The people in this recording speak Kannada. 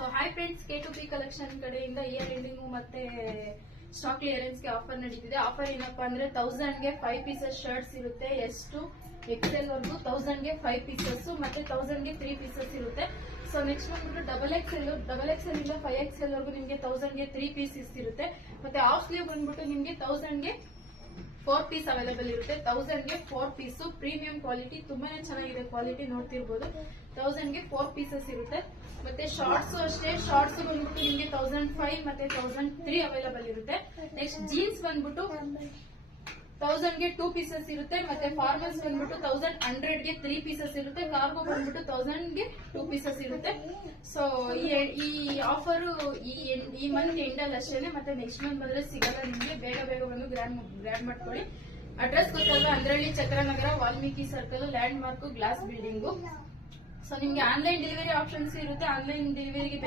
ಹಾಯ್ ಫ್ರೆಂಡ್ಸ್, K2P ಕಲೆಕ್ಷನ್ ಕಡೆಯಿಂದ ಇಯರ್ ಎಂಡಿಂಗ್ ಮತ್ತೆ ಸ್ಟಾಕ್ ಕ್ಲಿಯರೆನ್ಸ್ ಗೆ ಆಫರ್ ನಡೀತಿದೆ. ಆಫರ್ ಏನಪ್ಪಾ ಅಂದ್ರೆ 1000 ಗೆ 5 ಪೀಸಸ್ ಶರ್ಟ್ಸ್ ಇರುತ್ತೆ. ಎಷ್ಟು XL ವರ್ಗು 1000 ಗೆ 5 ಪೀಸಸ್ ಮತ್ತೆ 1000 ಗೆ 3 ಪೀಸಸ್ ಇರುತ್ತೆ. ಸೊ ನೆಕ್ಸ್ಟ್ ಬಂದ್ಬಿಟ್ಟು ಡಬಲ್ XL ಇಂದ 5XL ವರ್ಗು ನಿಮ್ಗೆ 1000 ಗೆ 3 ಪೀಸಸ್ ಇರುತ್ತೆ. ಮತ್ತೆ ಹಾಫ್ ಸ್ಲೀವ್ ಬಂದ್ಬಿಟ್ಟು ನಿಮ್ಗೆ 1000 ಗೆ 4 ಪೀಸ್ ಅವೈಲೇಬಲ್ ಇರುತ್ತೆ. 1000 ಗೆ 4 ಪೀಸ್ ಪ್ರೀಮಿಯಂ ಕ್ವಾಲಿಟಿ, ತುಂಬಾನೇ ಚೆನ್ನಾಗಿದೆ ಕ್ವಾಲಿಟಿ, ನೋಡ್ತಿರ್ಬೋದು. 1000 ಗೆ 4 ಪೀಸಸ್ ಇರುತ್ತೆ. ಮತ್ತೆ ಶಾರ್ಟ್ಸ್ ಅಷ್ಟೇ, ಶಾರ್ಟ್ಸ್ ಬಂದ್ಬಿಟ್ಟು ನಿಮ್ಗೆ 1005 ಮತ್ತೆ 1003 ಅವೈಲೇಬಲ್ ಇರುತ್ತೆ. ನೆಕ್ಸ್ಟ್ ಜೀನ್ಸ್ ಬಂದ್ಬಿಟ್ಟು 1000 ಗೆ 2 ಪೀಸಸ್ ಇರುತ್ತೆ. ಮತ್ತೆ ಫಾರ್ಮಲ್ಸ್ ಬಂದ್ಬಿಟ್ಟು 1100 ಗೆ 3 ಪೀಸಸ್ ಇರುತ್ತೆ. ಕಾರ್ಗೋ ಬಂದ್ಬಿಟ್ಟು 1000 ಗೆ 2 ಪೀಸಸ್ ಇರುತ್ತೆ. ಸೊ ಈ ಆಫರ್ ಈ ಮಂತ್ ಎಂಡ್ ಅಲ್ಲಿ ಅಷ್ಟೇನೆ. ಮತ್ತೆ ನೆಕ್ಸ್ಟ್ ಮಂತ್ ಬಂದ್ರೆ ಸಿಗಲ್ಲ ನಿಮ್ಗೆ. ಬೇಗ ಬಂದು ಗ್ರ್ಯಾಬ್ ಮಾಡ್ಕೊಳ್ಳಿ. ಅಡ್ರೆಸ್ ಗೊತ್ತಲ್ವಾ, Andrahalli, Chakranagara, Valmiki circle, landmark, glass building. So ನಿಮ್ಗೆ ಆನ್ಲೈನ್ ಡೆಲಿವರಿ ಆಪ್ಷನ್ಸ್ ಇರುತ್ತೆ. ಆನ್ಲೈನ್ ಡೆಲಿವರಿಗೆ